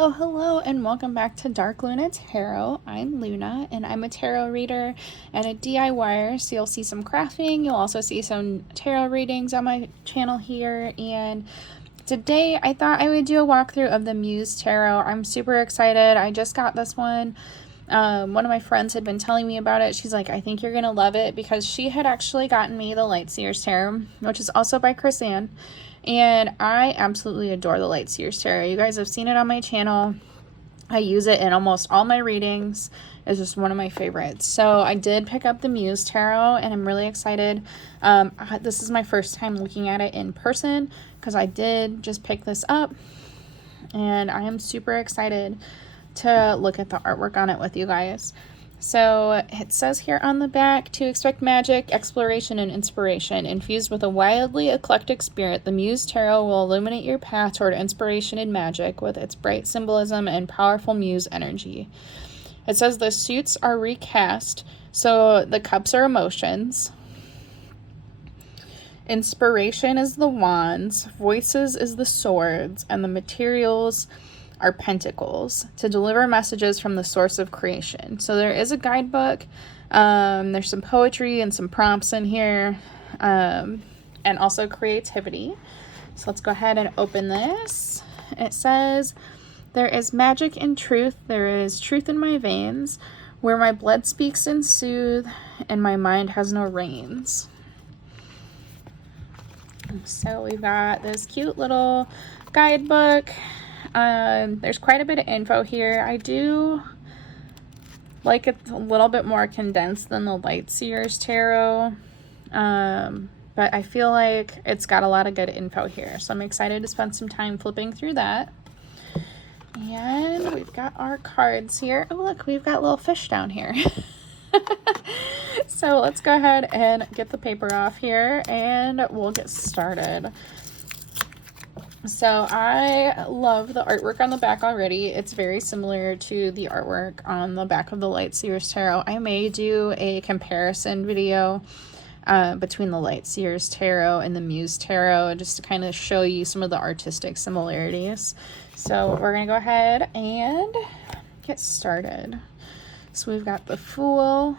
Hello, and welcome back to Dark Luna Tarot. I'm Luna, and I'm a tarot reader and a DIYer, so you'll see some crafting. You'll also see some tarot readings on my channel here, and today I thought I would do a walkthrough of the Muse Tarot. I'm super excited. I just got this one. One of my friends had been telling me about it. She's like, I think you're going to love it, because she had actually gotten me the Lightseers Tarot, which is also by Chris Ann. And I absolutely adore the Lightseers Tarot. You guys have seen it on my channel. I use it in almost all my readings. It's just one of my favorites. So I did pick up the Muse Tarot, and I'm really excited. This is my first time looking at it in person, because I did just pick this up. And I am super excited to look at the artwork on it with you guys. So it says here on the back, to expect magic, exploration, and inspiration. Infused with a wildly eclectic spirit, the Muse Tarot will illuminate your path toward inspiration and magic with its bright symbolism and powerful muse energy. It says the suits are recast, so the cups are emotions. Inspiration is the wands, voices is the swords, and the materials are pentacles to deliver messages from the source of creation. So there is a guidebook. There's some poetry and some prompts in here, and also creativity. So let's go ahead and open this. It says, there is magic in truth. There is truth in my veins, where my blood speaks and soothe, and my mind has no reins. So we've got this cute little guidebook. There's quite a bit of info here. I do like it a little bit more condensed than the Lightseers Tarot, but I feel like it's got a lot of good info here, so I'm excited to spend some time flipping through that. And we've got our cards here. Oh look, we've got little fish down here. So let's go ahead and get the paper off here, and we'll get started. So I love the artwork on the back already. It's very similar to the artwork on the back of the Lightseers Tarot. I may do a comparison video between the Lightseers Tarot and the Muse Tarot, just to kind of show you some of the artistic similarities. So we're going to go ahead and get started. So we've got the Fool.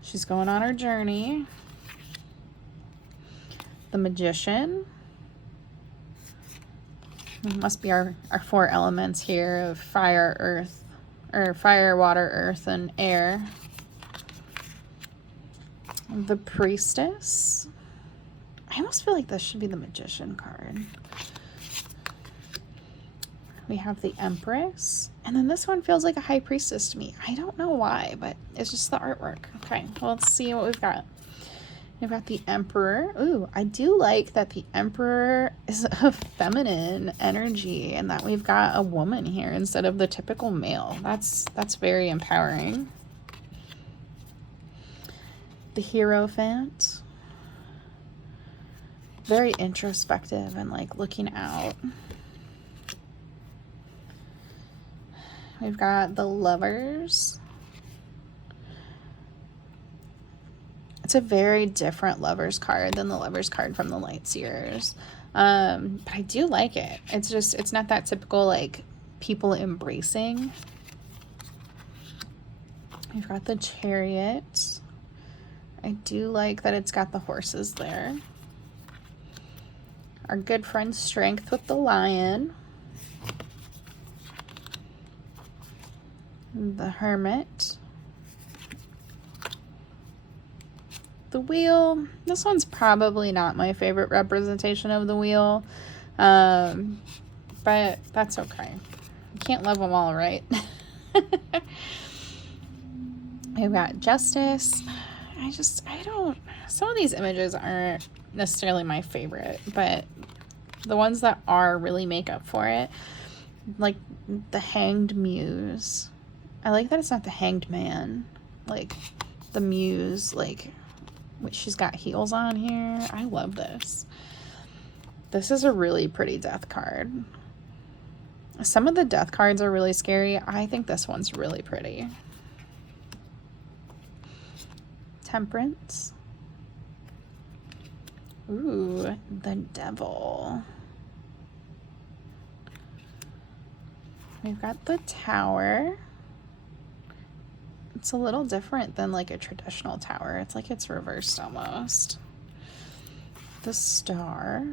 She's going on her journey. The Magician. It must be our four elements here of fire, earth, or fire, water, earth, and air. The Priestess. I almost feel like this should be the Magician card. We have the Empress. And then this one feels like a High Priestess to me. I don't know why, but it's just the artwork. Okay, well, let's see what we've got. We've got the Emperor. Ooh, I do like that the Emperor is a feminine energy, and that we've got a woman here instead of the typical male. That's very empowering. The Hierophant. Very introspective and like looking out. We've got the Lovers. It's a very different Lovers card than the Lovers card from the Lightseers. But I do like it. It's just, it's not that typical, like, people embracing. We've got the Chariot. I do like that it's got the horses there. Our good friend Strength with the Lion. The Hermit. The Wheel. This one's probably not my favorite representation of the Wheel, but that's okay. You can't love them all, right? We've got Justice. Some of these images aren't necessarily my favorite, but the ones that are really make up for it. Like the Hanged Muse. I like that it's not the Hanged Man. Like the Muse, like, she's got heels on here. I love this. This is a really pretty death card. Some of the death cards are really scary. I think this one's really pretty. Temperance. Ooh, the Devil. We've got the Tower. It's a little different than like a traditional tower. It's like it's reversed almost. The Star.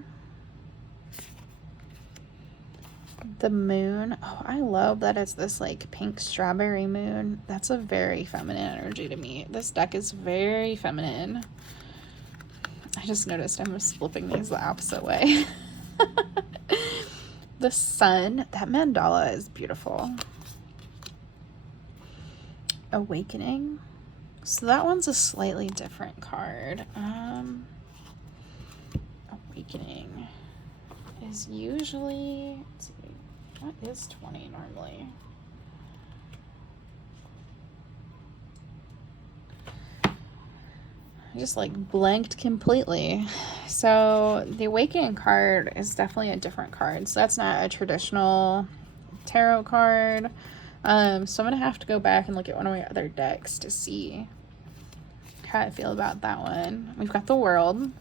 The Moon. Oh, I love that it's this like pink strawberry moon. That's a very feminine energy to me. This deck is very feminine. I just noticed I'm just flipping these the opposite way. The Sun. That mandala is beautiful. Awakening. So that one's a slightly different card. Awakening is usually, let's see, what is 20 normally? I just like blanked completely. So the Awakening card is definitely a different card. So that's not a traditional tarot card. So I'm gonna have to go back and look at one of my other decks to see how I feel about that one. We've got the World.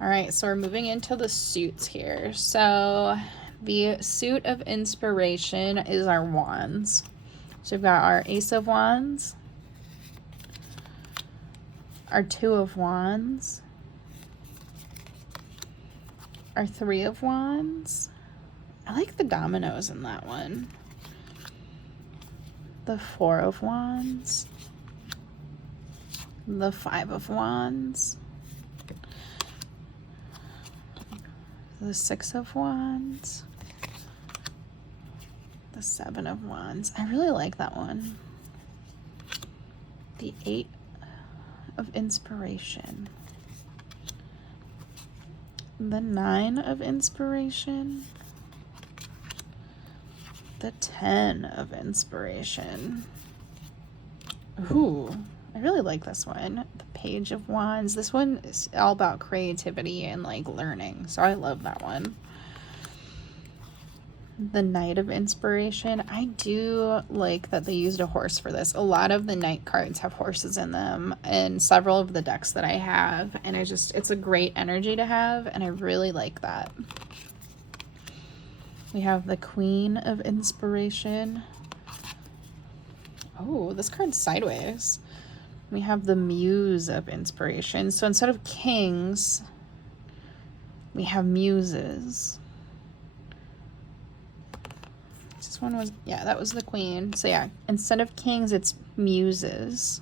All right, so we're moving into the suits here. So the suit of inspiration is our wands. So we've got our Ace of Wands, our Two of Wands, our Three of Wands. I like the dominoes in that one. The Four of Wands, the Five of Wands, the Six of Wands, the Seven of Wands. I really like that one. The Eight of Inspiration, the Nine of Inspiration, the 10 of Inspiration. Ooh, I really like this one. The Page of Wands. This one is all about creativity and like learning, so I love that one. The Knight of Inspiration. I do like that they used a horse for this. A lot of the Knight cards have horses in them in several of the decks that I have, and it's a great energy to have, and I really like that. We have the Queen of Inspiration. Oh, this card's sideways. We have the Muse of Inspiration. So instead of kings, we have muses. This one was, yeah, that was the Queen. So yeah, instead of kings, it's muses.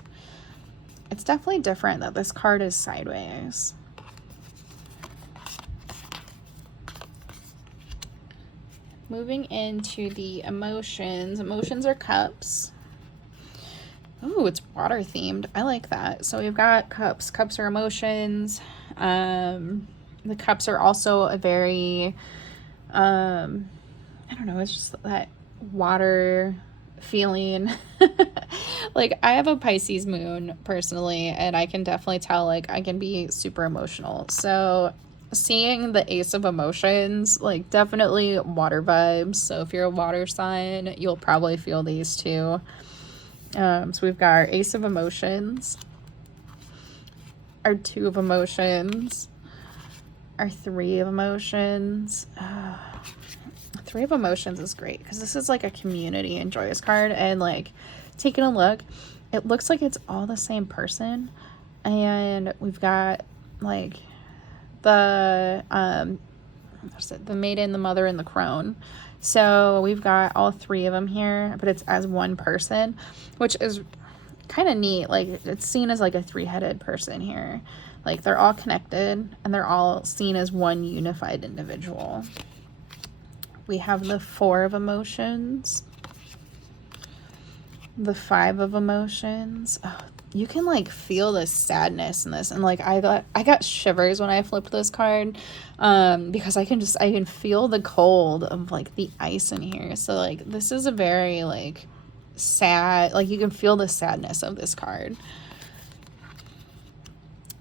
It's definitely different that this card is sideways. Moving into the emotions. Emotions are cups. Ooh, it's water themed. I like that. So we've got cups. Cups are emotions. The cups are also a very, I don't know, it's just that water feeling. Like, I have a Pisces moon personally, and I can definitely tell, like, I can be super emotional. So seeing the Ace of Emotions, like, definitely water vibes. So if you're a water sign, you'll probably feel these too. So we've got our Ace of Emotions, our Two of Emotions, our Three of Emotions. Three of Emotions is great because this is like a community and joyous card, and like taking a look, it looks like it's all the same person, and we've got like the Maiden, the Mother, and the Crone. So we've got all three of them here, but it's as one person, which is kind of neat. Like, it's seen as like a three-headed person here. Like, they're all connected and they're all seen as one unified individual. We have the Four of Emotions, the Five of Emotions. Oh, you can like feel the sadness in this, and like I got shivers when I flipped this card, because I can feel the cold of like the ice in here. So like this is a very like sad, like you can feel the sadness of this card.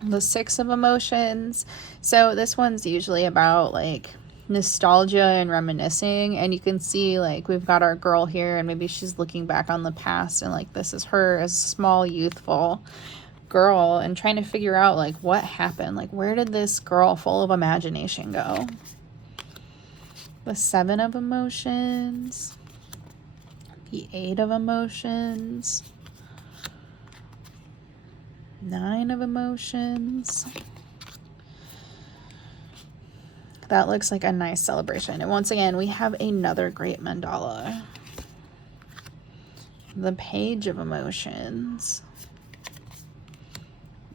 The Six of Emotions. So this one's usually about like nostalgia and reminiscing, and you can see like we've got our girl here, and maybe she's looking back on the past, and like this is her as a small youthful girl and trying to figure out like what happened, like where did this girl full of imagination go. the Seven of Emotions, the Eight of Emotions, Nine of Emotions. That looks like a nice celebration. And once again, we have another great mandala. The Page of Emotions.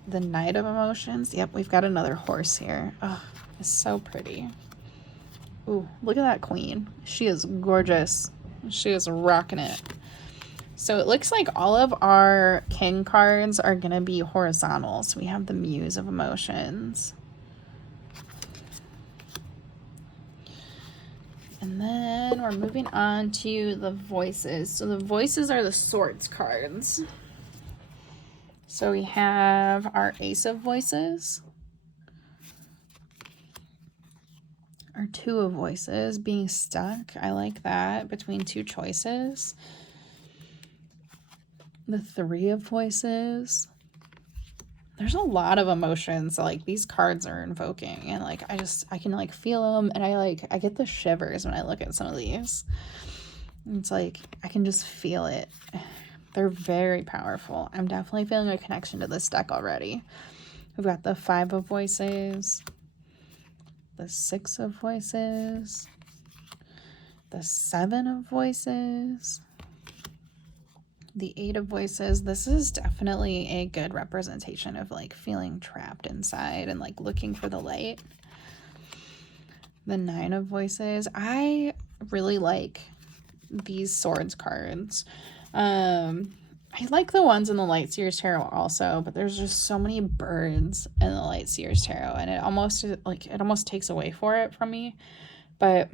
The Knight of Emotions. Yep, we've got another horse here. Oh, it's so pretty. Ooh, look at that queen. She is gorgeous. She is rocking it. So it looks like all of our king cards are going to be horizontal. So we have the Muse of Emotions. And then we're moving on to the voices. So the voices are the swords cards. So we have our Ace of Voices, our Two of Voices, being stuck. I like that, between two choices. The Three of Voices. There's a lot of emotions like these cards are invoking, and like I can like feel them, and I get the shivers when I look at some of these. It's like I can just feel it. They're very powerful. I'm definitely feeling a connection to this deck already. We've got the Five of Voices, the Six of Voices, the Seven of Voices, the Eight of Voices. This is definitely a good representation of like feeling trapped inside and like looking for the light. The Nine of Voices. I really like these swords cards. I like the ones in the Light Seers Tarot also, but there's just so many birds in the Light Seers Tarot, and it almost takes away from me, but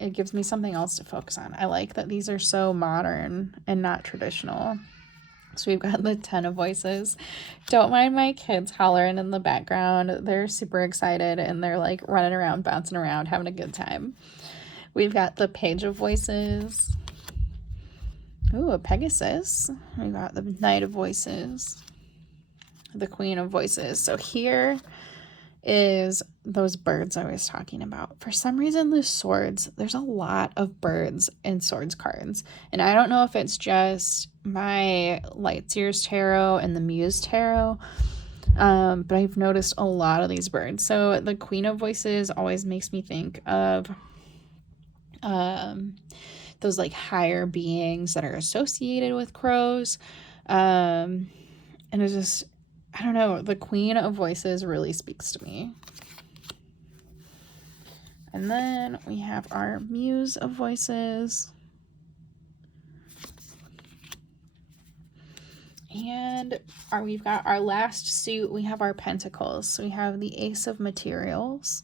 it gives me something else to focus on. I like that these are so modern and not traditional. So we've got the Ten of Voices. Don't mind my kids hollering in the background. They're super excited and they're like running around, bouncing around, having a good time. We've got the Page of Voices. Ooh, a Pegasus. We got the Knight of Voices, the Queen of Voices. So here is those birds I was talking about. For some reason, the swords, there's a lot of birds in swords cards. And I don't know if it's just my Light Seers Tarot and the Muse Tarot, but I've noticed a lot of these birds. So the Queen of Voices always makes me think of those like higher beings that are associated with crows. And it's just, I don't know, the Queen of Voices really speaks to me. And then we have our Muse of Voices. And we've got our last suit, we have our Pentacles. So we have the Ace of Materials,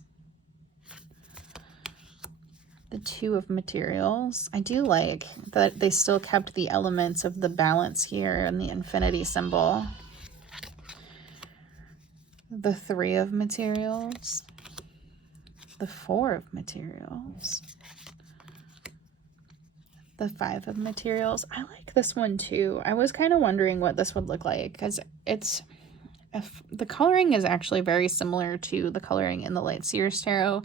the Two of Materials. I do like that they still kept the elements of the balance here and the infinity symbol. The Three of Materials, the Four of Materials, the Five of Materials. I like this one too. I was kind of wondering what this would look like because the coloring is actually very similar to the coloring in the Light Seers Tarot.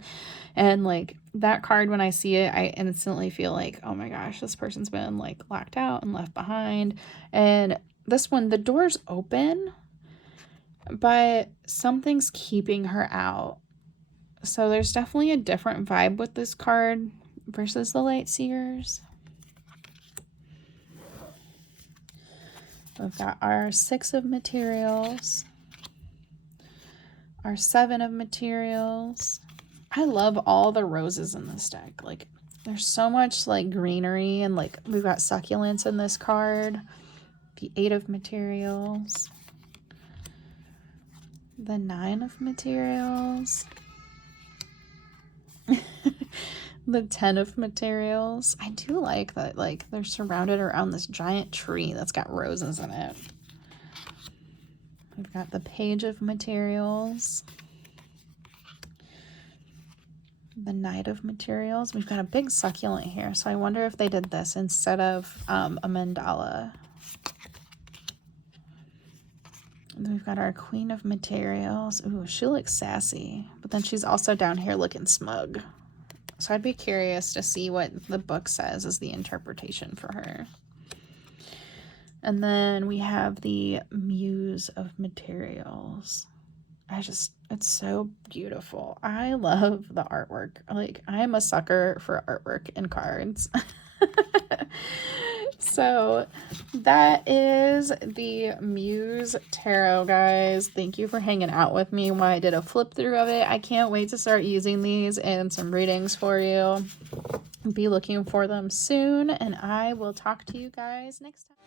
And like that card, when I see it, I instantly feel like, oh my gosh, this person's been like locked out and left behind. And this one, the door's open, but something's keeping her out. So there's definitely a different vibe with this card versus the Light Seers. We've got our Six of Materials, our Seven of Materials. I love all the roses in this deck. Like there's so much like greenery, and like we've got succulents in this card. The Eight of Materials, the Nine of Materials, the Ten of Materials. I do like that like they're surrounded around this giant tree that's got roses in it. We've got the Page of Materials, the Knight of Materials. We've got a big succulent here, so I wonder if they did this instead of a mandala. And then we've got our Queen of Materials. Ooh, she looks sassy, but then she's also down here looking smug. So I'd be curious to see what the book says as the interpretation for her. And then we have the Muse of Materials. It's so beautiful. I love the artwork. Like, I am a sucker for artwork and cards. So that is the Muse Tarot, guys. Thank you for hanging out with me while I did a flip through of it. I can't wait to start using these in some readings for you. Be looking for them soon, and I will talk to you guys next time.